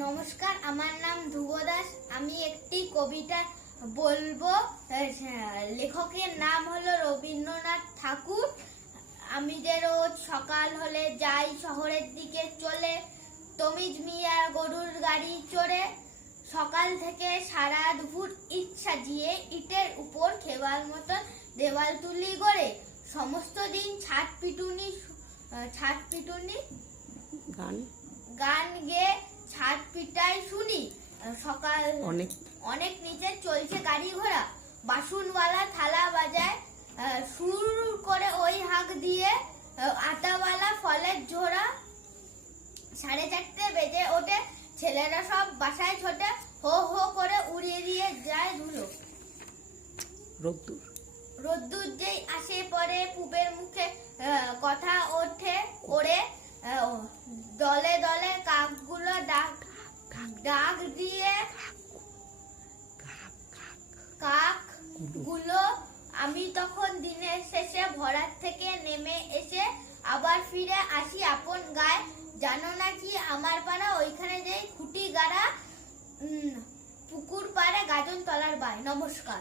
নমস্কার, আমার নাম ধ্রুব দাস। আমি একটি কবিতা বলবো। লেখকের নাম হলো রবীন্দ্রনাথ ঠাকুর। আমি যে রোজ সকাল হলে যাই শহরের দিকে চলে, তমিজ মিয়ার গরুর গাড়ি চড়ে। সকাল থেকে সারা দুপুর ইট সাজিয়ে ইটের উপর খেবার মতন দেওয়াল তুলি গড়ে। সমস্ত দিন ছাদ পিটুনি গান গেয়ে ছাদ পিটাই শুনি। সকাল অনেক নিচে চলছে গাড়ি ঘোড়া, বাসনওয়ালা থালা বাজায় সুর করে ওই হাঁক দিয়ে। আটাওয়ালা ফলের ঝোড়া 4:30 বেজে ওঠে, ছেলেরা সব বাসায় ছোটে, হো হো করে উড়িয়ে দিয়ে যায় ধুলো। রোদ্দুর যেই আসে পরে পুবের মুখে কথা ওঠে ওরে। দলে দলে কাকগুলো ডাক দিয়ে, কাকগুলো। আমি তখন দিনের শেষে ভরার থেকে নেমে এসে আবার ফিরে আসি আপন গায়ে। জানো না কি আমার পাড়া ওইখানে যেই খুঁটি গাড়া, পুকুর পাড়ে গাজন তলার বাই। নমস্কার।